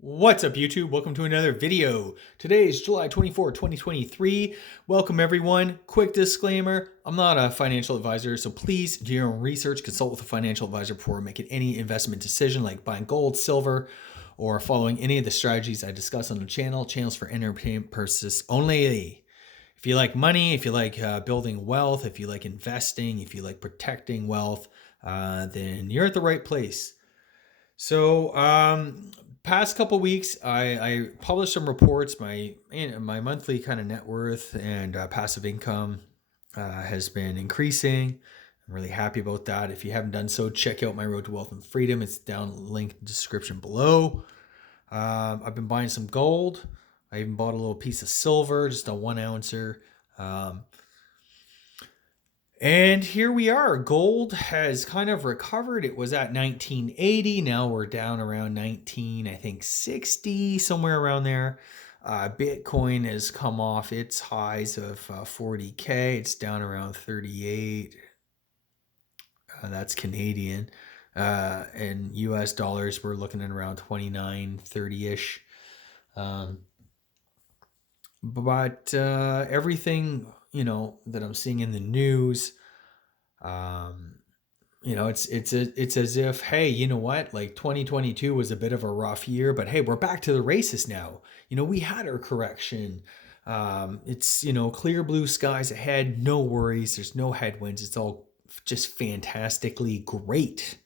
What's up, YouTube? Welcome to another video. Today is July 24, 2023. Welcome, everyone. Quick disclaimer, I'm not a financial advisor, so please do your own research. Consult with a financial advisor before making any investment decision like buying gold, silver, or following any of the strategies I discuss on the channel. Channels for entertainment purposes only. If you like money, if you like building wealth, if you like investing, if you like protecting wealth, then you're at the right place. So, past couple weeks, I published some reports. My monthly kind of net worth and passive income has been increasing. I'm really happy about that. If you haven't done so, check out my Road to Wealth and Freedom. It's down linked in the description below. I've been buying some gold. I even bought a little piece of silver, just a 1 ouncer. And here we are. Gold has kind of recovered. It was at 1980. Now we're down around 60, somewhere around there. Bitcoin has come off its highs of 40K. It's down around 38. That's Canadian. In US dollars, we're looking at around 29, 30-ish. But everything that I'm seeing in the news, it's as if, hey, you know what, like 2022 was a bit of a rough year, but hey, we're back to the races now. We had our correction. It's clear blue skies ahead, no worries, there's no headwinds, it's all just fantastically great.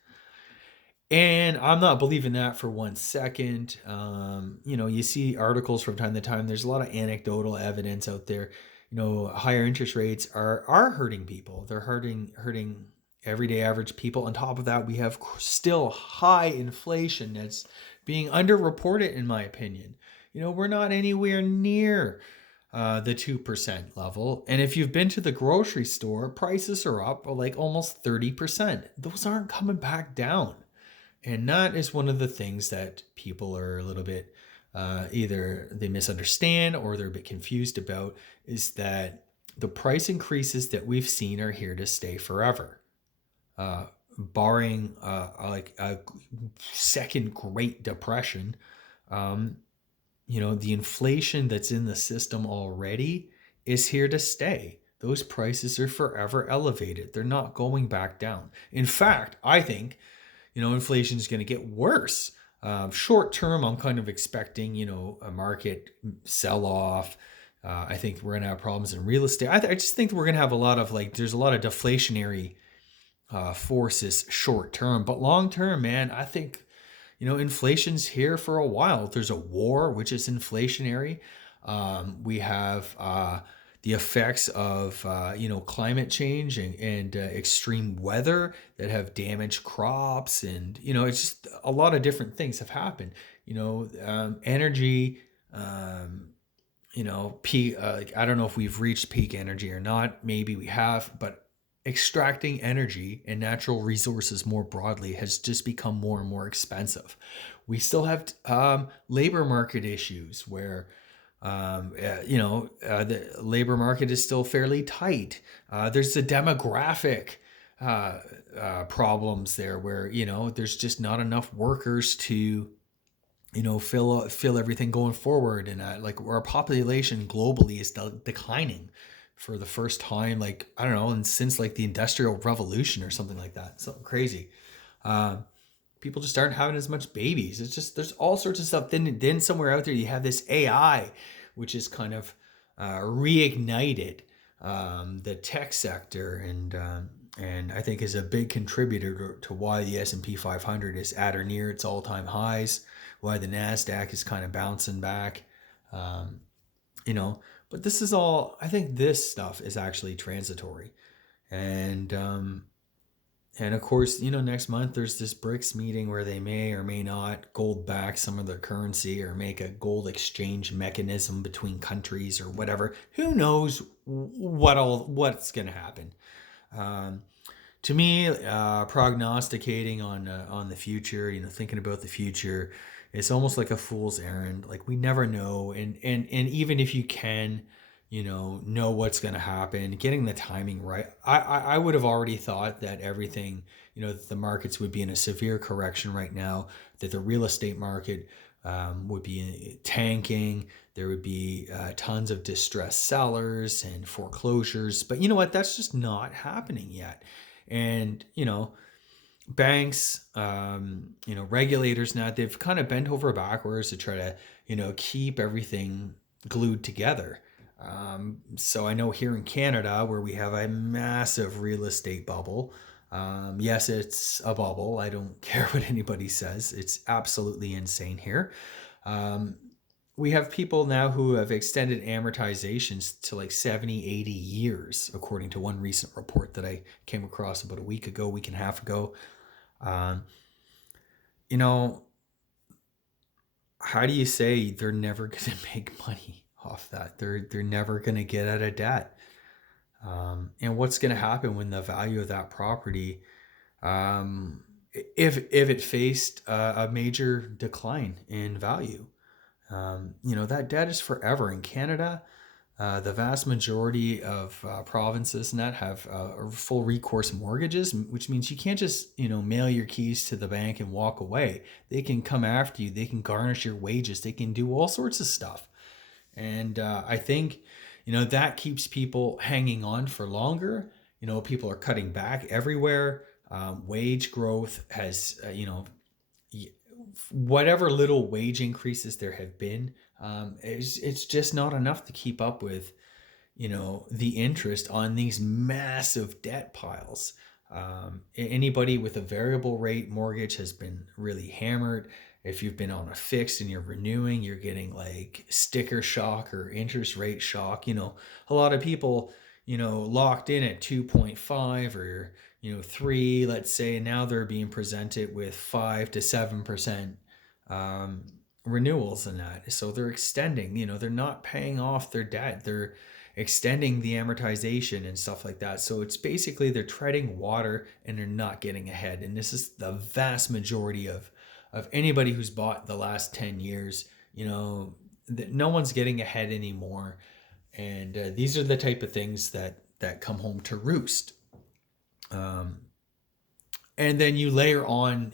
And I'm not believing that for 1 second. You see articles from time to time. There's a lot of anecdotal evidence out there. Higher interest rates are hurting people. They're hurting everyday average people. On top of that, we have still high inflation that's being underreported, in my opinion. We're not anywhere near the 2% level. And if you've been to the grocery store, prices are up like almost 30%. Those aren't coming back down. And that is one of the things that people are a little bit either they misunderstand or they're a bit confused about, is that the price increases that we've seen are here to stay forever. Barring like a second Great Depression, the inflation that's in the system already is here to stay. Those prices are forever elevated. They're not going back down. In fact, I think inflation is going to get worse. Short term, I'm kind of expecting, a market sell off. I think we're going to have problems in real estate. I just think we're going to have a lot of there's a lot of deflationary forces short term, but long term, man, I think, inflation's here for a while. There's a war, which is inflationary. We have the effects of climate change and extreme weather that have damaged crops, and it's just a lot of different things have happened. Energy, peak. I don't know if we've reached peak energy or not. Maybe we have, but extracting energy and natural resources more broadly has just become more and more expensive. We still have labor market issues where the labor market is still fairly tight. There's the demographic problems there where, there's just not enough workers to, fill everything going forward. And our population globally is declining for the first time, I don't know, and since the Industrial Revolution or something like that, something crazy. People just aren't having as much babies. It's just, there's all sorts of stuff. Then somewhere out there, you have this AI, which is kind of reignited the tech sector, and I think is a big contributor to why the S&P 500 is at or near its all-time highs, why the NASDAQ is kind of bouncing back, But this is all, I think this stuff is actually transitory. And of course, next month there's this BRICS meeting where they may or may not gold back some of their currency or make a gold exchange mechanism between countries or whatever. Who knows what's going to happen? To me, prognosticating on the future, thinking about the future, it's almost like a fool's errand. We never know, and even if you can, know what's going to happen, getting the timing right. I would have already thought that everything, that the markets would be in a severe correction right now, that the real estate market would be tanking. There would be tons of distressed sellers and foreclosures. But you know what? That's just not happening yet. And, banks, regulators now, they've kind of bent over backwards to try to, keep everything glued together. So I know here in Canada, where we have a massive real estate bubble, yes, it's a bubble. I don't care what anybody says. It's absolutely insane here. Um, we have people now who have extended amortizations to like 70, 80 years, according to one recent report that I came across about a week and a half ago. Um, you know, how do you say they're never going to make money off that? They're never going to get out of debt. And what's going to happen when the value of that property, um, if it faced a major decline in value? That debt is forever in Canada. The vast majority of provinces and that have full recourse mortgages, which means you can't just mail your keys to the bank and walk away. They can come after you. They can garnish your wages. They can do all sorts of stuff. And I think that keeps people hanging on for longer. People are cutting back everywhere. Wage growth has whatever little wage increases there have been, it's just not enough to keep up with the interest on these massive debt piles. Anybody with a variable rate mortgage has been really hammered. If you've been on a fixed and you're renewing, you're getting like sticker shock or interest rate shock. A lot of people locked in at 2.5 or 3, let's say, and now they're being presented with 5 to 7% um, renewals in that. So they're extending, they're not paying off their debt. They're extending the amortization and stuff like that. So it's basically they're treading water and they're not getting ahead. And this is the vast majority of anybody who's bought the last 10 years. No one's getting ahead anymore. And these are the type of things that come home to roost. And then you layer on,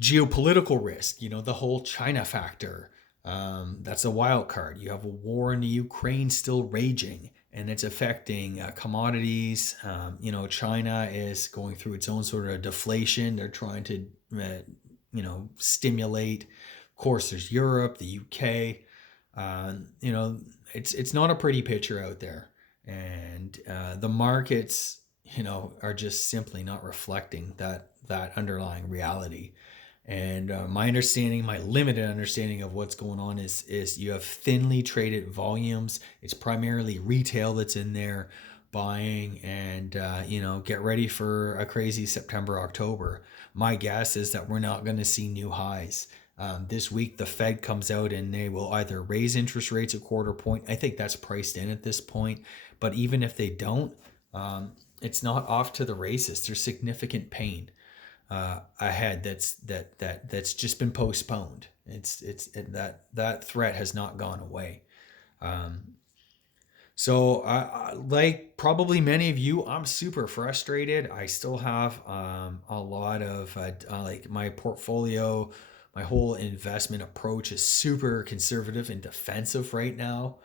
geopolitical risk, the whole China factor. That's a wild card. You have a war in the Ukraine still raging, and it's affecting commodities. China is going through its own sort of deflation. They're trying to, stimulate. Of course, there's Europe, the UK. It's not a pretty picture out there, and the markets, are just simply not reflecting that underlying reality. And my limited understanding of what's going on is you have thinly traded volumes. It's primarily retail that's in there buying, and get ready for a crazy September, October. My guess is that we're not going to see new highs. This week, the Fed comes out and they will either raise interest rates a quarter point. I think that's priced in at this point. But even if they don't, it's not off to the races. There's significant pain ahead that's just been postponed. That threat has not gone away. So, like probably many of you, I'm super frustrated. I still have a lot of like my portfolio, my whole investment approach is super conservative and defensive right now.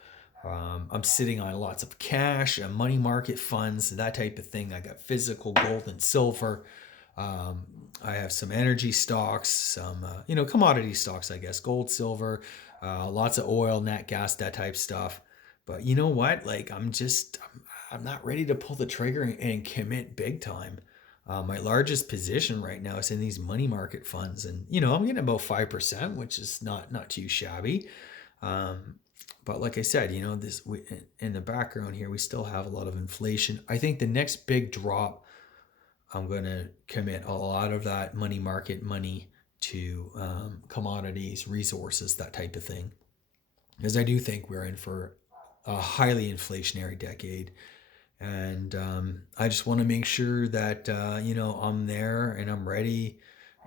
I'm sitting on lots of cash and money market funds, that type of thing. I got physical gold and silver. I have some energy stocks, some commodity stocks, I guess, gold, silver, lots of oil, nat gas, that type stuff. But you know what? Like I'm not ready to pull the trigger and commit big time. My largest position right now is in these money market funds, and I'm getting about 5%, which is not too shabby. But like I said, in the background here, we still have a lot of inflation. I think the next big drop, I'm going to commit a lot of that money market money to commodities, resources, that type of thing. Because I do think we're in for a highly inflationary decade. And I just want to make sure that, I'm there and I'm ready,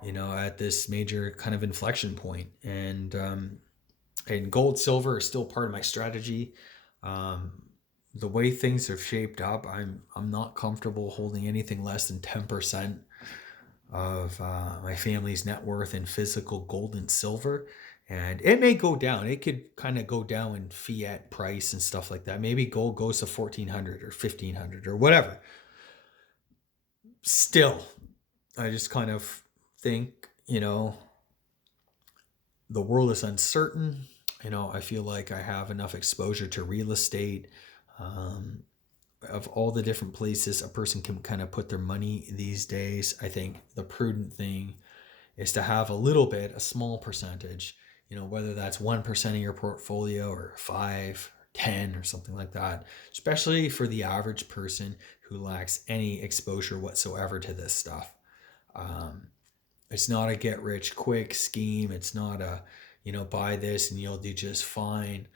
at this major kind of inflection point. And gold, silver is still part of my strategy. Um, the way things have shaped up, I'm not comfortable holding anything less than 10%. of my family's net worth in physical gold and silver. And it may go down. It could kind of go down in fiat price and stuff like that. Maybe gold goes to 1400 or 1500 or whatever. Still, I just kind of think, the world is uncertain. I feel like I have enough exposure to real estate. Um, of all the different places a person can kind of put their money these days, I think the prudent thing is to have a little bit, a small percentage, whether that's 1% of your portfolio or 5, or 10 or something like that, especially for the average person who lacks any exposure whatsoever to this stuff. Um, it's not a get rich quick scheme. It's not a, buy this and you'll do just fine.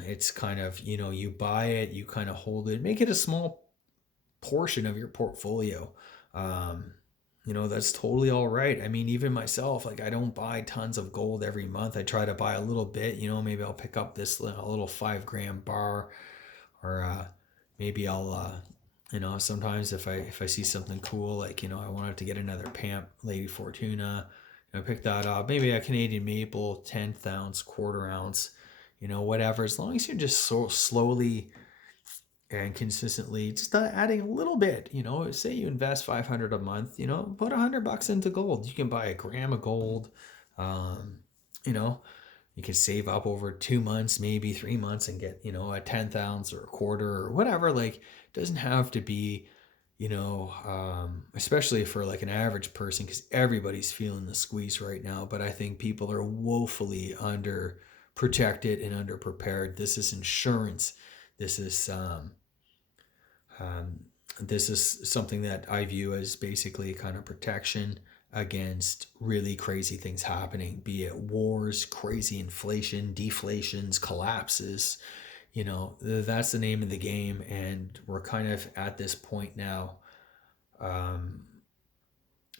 It's kind of, you buy it, you kind of hold it, make it a small portion of your portfolio. Um, that's totally all right. I mean, even myself, like I don't buy tons of gold every month. I try to buy a little bit, maybe I'll pick up this little 5 gram bar, or maybe I'll, sometimes if I see something cool, like, I wanted to get another Pamp Lady Fortuna, pick that up. Maybe a Canadian maple, 10th ounce, quarter ounce, whatever. As long as you're just so slowly and consistently just adding a little bit, say you invest 500 a month, put $100 into gold. You can buy a gram of gold. um, you know you can save up over 2 months, maybe 3 months, and get, a 10th ounce or a quarter or whatever. Like, it doesn't have to be, especially for like an average person, because everybody's feeling the squeeze right now. But I think people are woefully under protected and underprepared. This is insurance. This is um, this is something that I view as basically kind of protection against really crazy things happening, be it wars, crazy inflation, deflations, collapses. That's the name of the game. And we're kind of at this point now, um,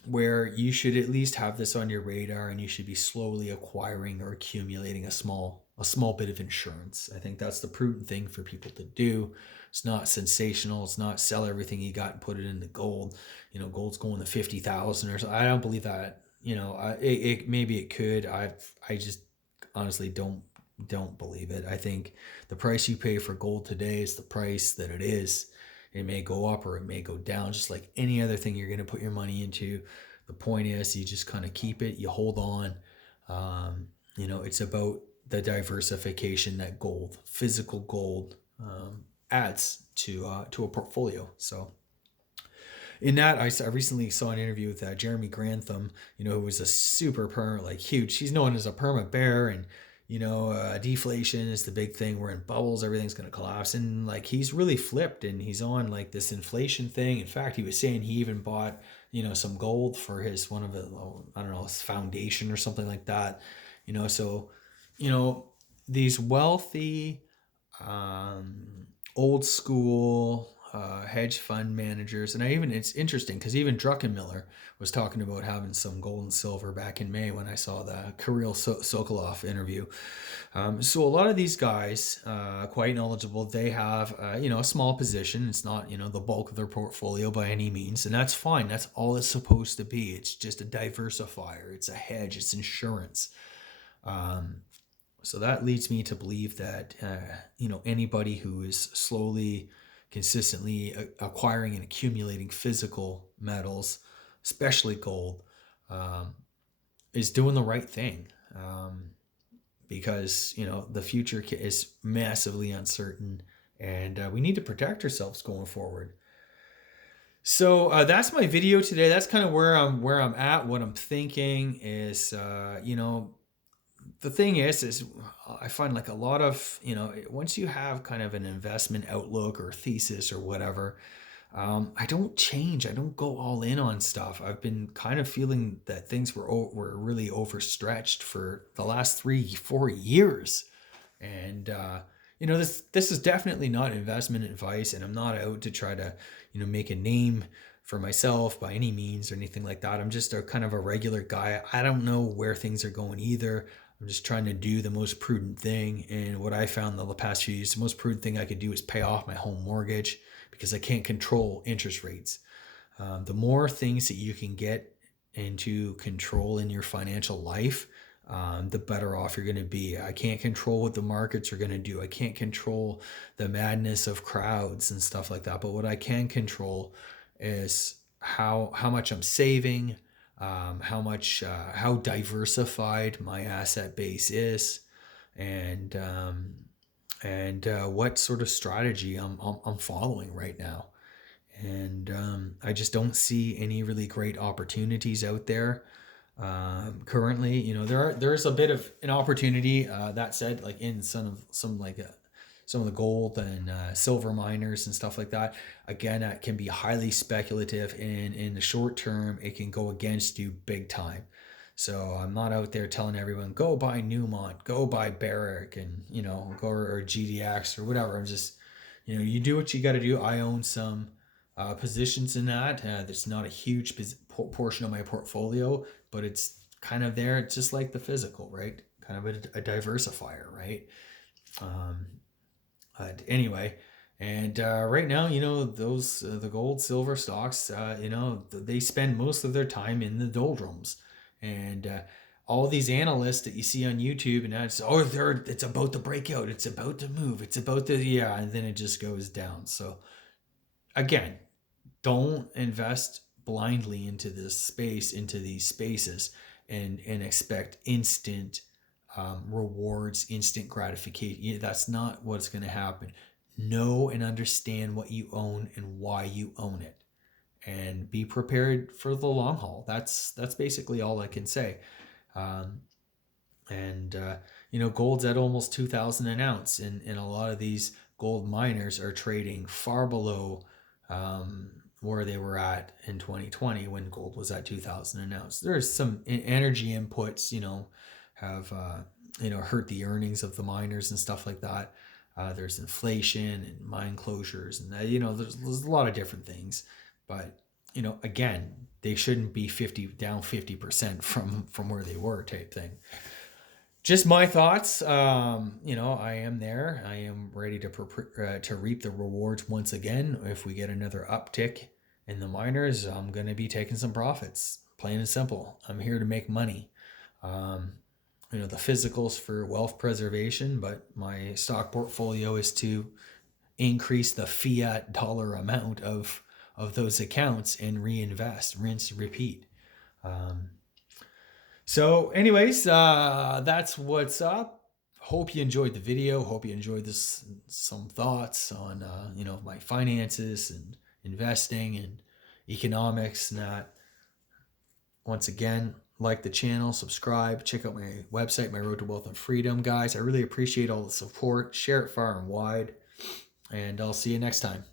where you should at least have this on your radar, and you should be slowly acquiring or accumulating a small bit of insurance. I think that's the prudent thing for people to do. It's not sensational. It's not sell everything you got and put it into gold. Gold's going to 50,000 or so. I don't believe that. Maybe it could. I just honestly don't believe it. I think the price you pay for gold today is the price that it is. It may go up or it may go down, just like any other thing you're going to put your money into. The point is, you just kind of keep it, you hold on. It's about the diversification that gold, physical gold, adds to a portfolio. So, in that, I recently saw an interview with Jeremy Grantham, who was a super perma, like huge. He's known as a perma bear, and deflation is the big thing. We're in bubbles, everything's going to collapse, and like he's really flipped, and he's on like this inflation thing. In fact, he was saying he even bought some gold for his one of the, I don't know, his foundation or something like that. So you know these wealthy, old school hedge fund managers. And it's interesting because even Druckenmiller was talking about having some gold and silver back in May when I saw the Kirill Sokolov interview. So a lot of these guys, quite knowledgeable, they have a small position. It's not the bulk of their portfolio by any means, and that's fine. That's all it's supposed to be. It's just a diversifier. It's a hedge. It's insurance. So that leads me to believe that anybody who is slowly, consistently acquiring and accumulating physical metals, especially gold, um, is doing the right thing. Because the future is massively uncertain, and we need to protect ourselves going forward. So that's my video today. That's kind of where I'm at. What I'm thinking is, the thing is I find like a lot of, once you have kind of an investment outlook or thesis or whatever, I don't change. I don't go all in on stuff. I've been kind of feeling that things were really overstretched for the last 3-4 years. And this is definitely not investment advice, and I'm not out to try to make a name for myself by any means or anything like that. I'm just a kind of a regular guy. I don't know where things are going either. I'm just trying to do the most prudent thing. And what I found the past few years, the most prudent thing I could do is pay off my home mortgage, because I can't control interest rates. The more things that you can get into control in your financial life, the better off you're going to be. I can't control what the markets are going to do. I can't control the madness of crowds and stuff like that. But what I can control is how much I'm saving, how diversified my asset base is, and what sort of strategy I'm following right now. And I just don't see any really great opportunities out there currently. There's a bit of an opportunity. That said, like in some of the gold and silver miners and stuff like that. Again, that can be highly speculative, and in the short term, it can go against you big time. So I'm not out there telling everyone go buy Newmont, go buy Barrick, and go or GDX or whatever. I'm just you do what you got to do. I own some positions in that. There's not a huge portion of my portfolio, but it's kind of there. It's just like the physical, right? Kind of a diversifier, right? Um, anyway, and right now, those the gold, silver stocks, they spend most of their time in the doldrums, and all these analysts that you see on YouTube, and it's about to break out, it's about to move, it's about to, yeah, and then it just goes down. So again, don't invest blindly into these spaces, and expect instant rewards, instant gratification. That's not what's going to happen. Know and understand what you own and why you own it, and be prepared for the long haul. That's basically all I can say. Um, and gold's at almost 2,000 an ounce, and a lot of these gold miners are trading far below where they were at in 2020 when gold was at 2,000 an ounce. There's some energy inputs, have hurt the earnings of the miners and stuff like that. There's inflation and mine closures, and there's a lot of different things. But again, they shouldn't be 50% from where they were, type thing. Just my thoughts. I am there. I am ready to reap the rewards once again. If we get another uptick in the miners, I'm gonna be taking some profits. Plain and simple. I'm here to make money. Um, the physicals for wealth preservation, but my stock portfolio is to increase the fiat dollar amount of those accounts and reinvest, rinse, repeat. Um, so, anyways, that's what's up. Hope you enjoyed the video. Hope you enjoyed this some thoughts on my finances and investing and economics and that. Once again, like the channel, subscribe, check out my website, My Road to Wealth and Freedom, guys. I really appreciate all the support. Share it far and wide, and I'll see you next time.